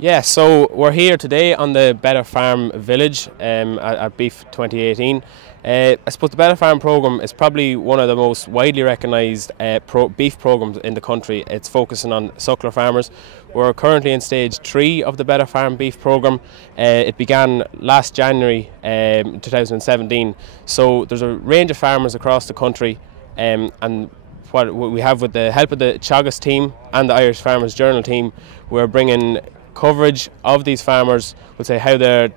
Yeah, so we're here today on the Better Farm Village at Beef 2018. I suppose the Better Farm programme is probably one of the most widely recognised beef programmes in the country. It's focusing on suckler farmers. We're currently in stage 3 of the Better Farm beef programme. It began last January 2017. So there's a range of farmers across the country, and what we have, with the help of the Teagasc team and the Irish Farmers Journal team, we're bringing coverage of these farmers. We'll say how they're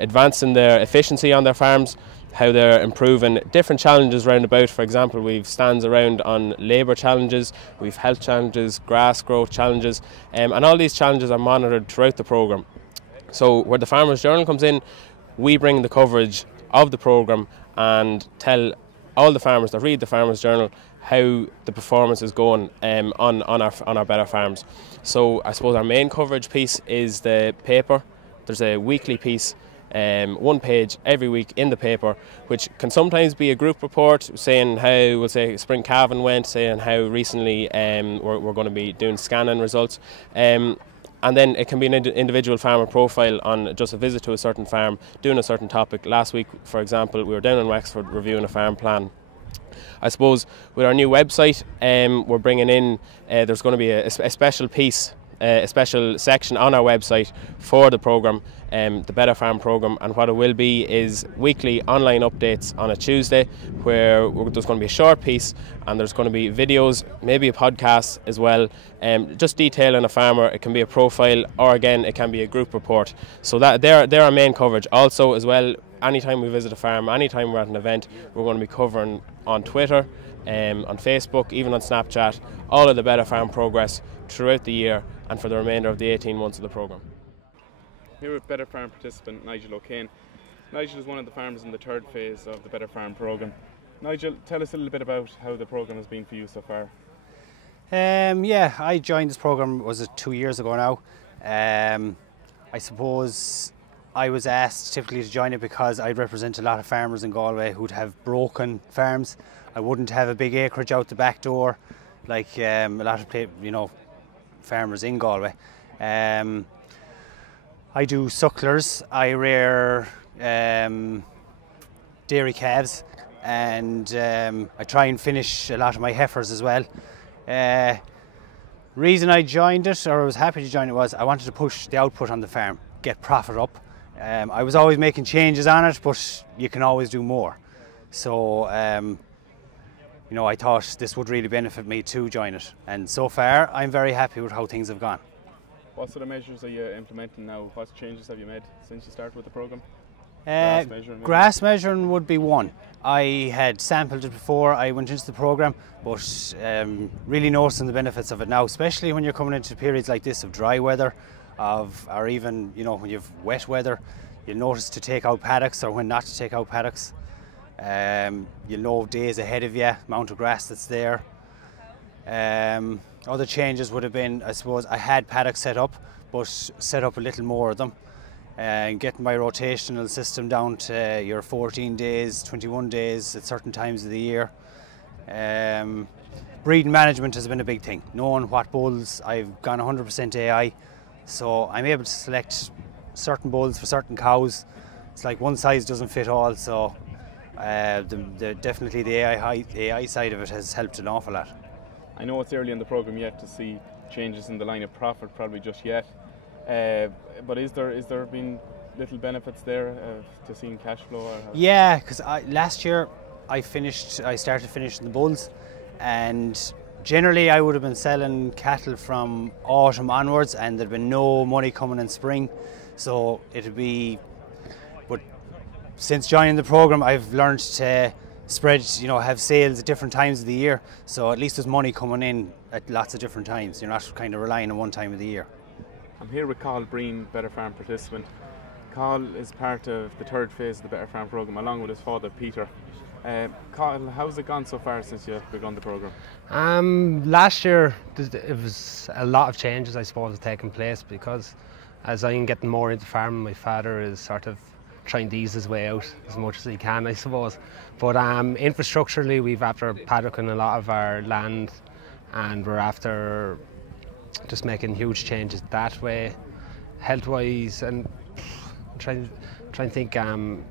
advancing their efficiency on their farms, how they're improving different challenges round about. For example, we've stands around on labour challenges, we've health challenges, grass growth challenges, and all these challenges are monitored throughout the programme. So where the Farmers Journal comes in, we bring the coverage of the programme and tell all the farmers that read the Farmers Journal how the performance is going on our Better Farms. So I suppose our main coverage piece is the paper. There's a weekly piece, one page every week in the paper, which can sometimes be a group report saying how, we'll say, spring calving went, saying how recently we're going to be doing scanning results. And then it can be an individual farmer profile on just a visit to a certain farm, doing a certain topic. Last week, for example, we were down in Wexford reviewing a farm plan. I suppose with our new website, we're bringing in, there's going to be a special piece, a special section on our website for the programme, the Better Farm programme, and what it will be is weekly online updates on a Tuesday, where there's going to be a short piece and there's going to be videos, maybe a podcast as well, just detailing a farmer. It can be a profile, or again it can be a group report. So that they're our main coverage. Also as well, anytime we visit a farm, anytime we're at an event, we're going to be covering on Twitter, on Facebook, even on Snapchat, all of the Better Farm progress throughout the year and for the remainder of the 18 months of the programme. Here with Better Farm participant Nigel O'Kane. Nigel is one of the farmers in the third phase of the Better Farm programme. Nigel, tell us a little bit about how the programme has been for you so far. Yeah, I joined this programme, was it 2 years ago now. I suppose I was asked typically to join it because I'd represent a lot of farmers in Galway who'd have broken farms. I wouldn't have a big acreage out the back door like a lot of farmers in Galway. I do sucklers, I rear dairy calves, and I try and finish a lot of my heifers as well. Reason I joined it, or I was happy to join it, was I wanted to push the output on the farm, get profit up. I was always making changes on it, but you can always do more. So, I thought this would really benefit me to join it. And so far, I'm very happy with how things have gone. What sort of measures are you implementing now? What changes have you made since you started with the programme? Grass measuring would be one. I had sampled it before I went into the programme, but really noticing the benefits of it now, especially when you're coming into periods like this of dry weather, or even when you've wet weather. You'll notice to take out paddocks or when not to take out paddocks. You'll know days ahead of you, amount of grass that's there. Other changes would have been, I suppose, I had paddocks set up, but set up a little more of them. And getting my rotational system down to your 14 days, 21 days at certain times of the year. Breeding management has been a big thing. Knowing what bulls, I've gone 100% AI, so I'm able to select certain bulls for certain cows. It's like one size doesn't fit all, so definitely the AI side of it has helped an awful lot. I know it's early in the programme yet to see changes in the line of profit, probably just yet. But is there been little benefits there to seeing cash flow? Yeah, because last year I started finishing the bulls, and generally I would have been selling cattle from autumn onwards, and there'd been no money coming in spring, so it'd be. But since joining the programme, I've learned to spread, have sales at different times of the year, so at least there's money coming in at lots of different times. You're not kind of relying on one time of the year. I'm here with Carl Breen, Better Farm participant. Carl is part of the third phase of the Better Farm programme, along with his father Peter. Carl, how's it gone so far since you've begun the programme? Last year it was a lot of changes, I suppose, taking place, because as I'm getting more into farming, my father is sort of trying to ease his way out as much as he can, I suppose. But infrastructurally, we've after paddocking a lot of our land, and we're after just making huge changes that way. health-wise, and trying to think.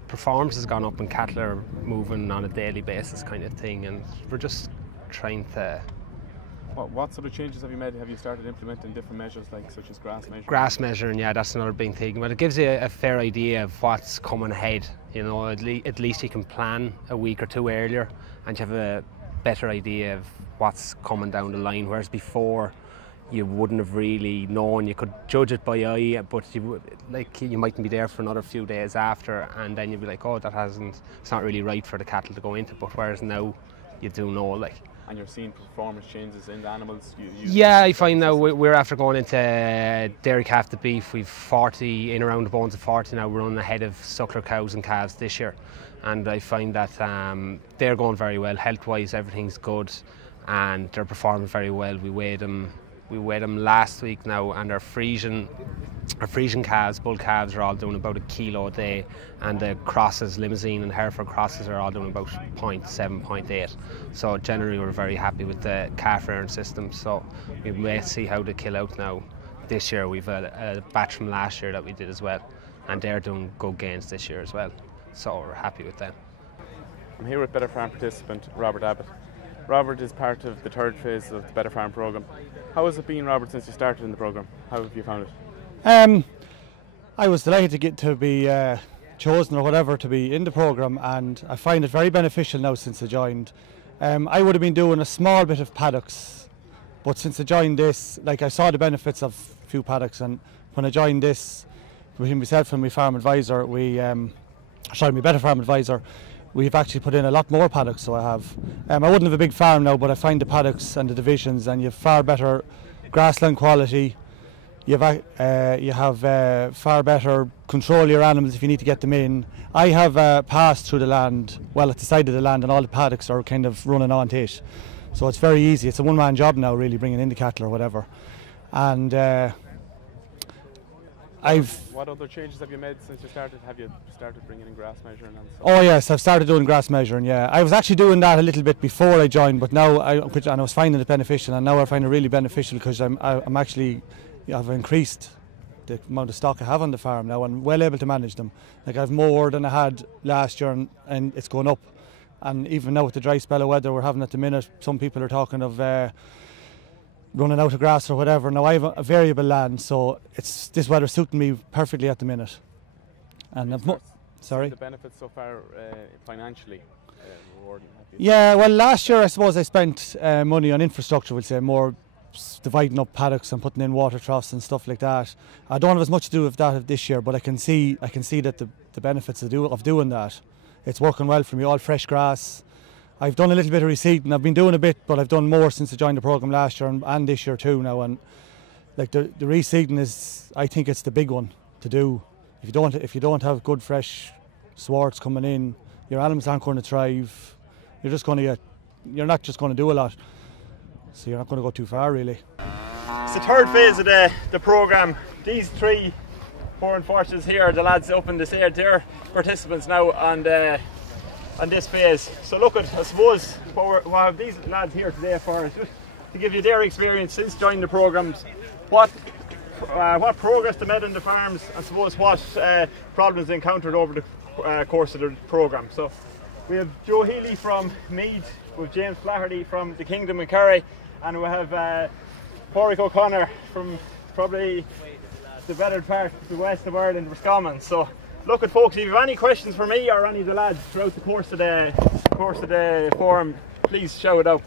Performance has gone up, and cattle are moving on a daily basis, kind of thing, and we're just trying to. What sort of changes have you made? Have you started implementing different measures, like such as grass measuring? Grass measuring, yeah, that's another big thing. But it gives you a fair idea of what's coming ahead. You know, at least you can plan a week or two earlier, and you have a better idea of what's coming down the line. Whereas before, you wouldn't have really known. You could judge it by eye, but you mightn't be there for another few days after, and then you'd be like, oh, it's not really right for the cattle to go into. But whereas now, you do know, like. And you're seeing performance changes in the animals? Yeah, I find now we're after going into dairy calf to beef. We've 40, in around the bones of 40 now. We're running ahead of suckler cows and calves this year. And I find that they're going very well. Health-wise, everything's good, and they're performing very well. We weighed them last week now, and our Frisian calves, bull calves, are all doing about 1 kilo a day, and the crosses, Limousine and Hereford crosses, are all doing about 0.7, 0.8. So generally we're very happy with the calf rearing system. So we may see how they kill out now. This year we've a batch from last year that we did as well, and they're doing good gains this year as well. So we're happy with them. I'm here with Better Farm participant Robert Abbott. Robert is part of the third phase of the Better Farm programme. How has it been, Robert, since you started in the programme? How have you found it? I was delighted to get to be chosen or whatever to be in the programme, and I find it very beneficial now since I joined. I would have been doing a small bit of paddocks, but since I joined this, like, I saw the benefits of a few paddocks, and when I joined this, between myself and my farm advisor, my Better Farm advisor, we've actually put in a lot more paddocks. So I have. I wouldn't have a big farm now, but I find the paddocks and the divisions, and you have far better grassland quality. You have far better control of your animals if you need to get them in. I have passed through the land, well, at the side of the land, and all the paddocks are kind of running onto it. So it's very easy. It's a one-man job now, really, bringing in the cattle or whatever. And What other changes have you made since you started? Have you started bringing in grass measuring and stuff? Oh yes, I've started doing grass measuring, yeah. I was actually doing that a little bit before I joined, but now I was finding it beneficial, and now I find it really beneficial because I've increased the amount of stock I have on the farm now, and well able to manage them. Like, I've more than I had last year, and it's going up. And even now with the dry spell of weather we're having at the minute, some people are talking of running out of grass or whatever. Now I have a variable land, so this weather suiting me perfectly at the minute. And the benefits so far financially rewarding. Yeah, well, last year I suppose I spent money on infrastructure, we'll say, more dividing up paddocks and putting in water troughs and stuff like that. I don't have as much to do with that this year, but I can see that the benefits of doing that. It's working well for me. All fresh grass. I've done a little bit of reseeding. I've been doing a bit, but I've done more since I joined the programme last year and this year too now. And like the reseeding is, I think it's the big one to do. If you don't have good fresh swarts coming in, your animals aren't going to thrive. You're not just going to do a lot. So you're not going to go too far, really. It's the third phase of the programme. These 3 poor unfortunates here, the lads up in this air, they're participants now on this phase. So look at, I suppose, what have these lads here today for is just to give you their experience since joining the programmes, what progress they made in the farms, I suppose what problems they encountered over the course of the programme. So we have Joe Healy from Meath, we have James Flaherty from the Kingdom in Kerry, and we have Pádraig O'Connor from probably the better part of the west of Ireland, Roscommon. So look at folks, if you have any questions for me or any of the lads throughout the course of the forum, please shout it out.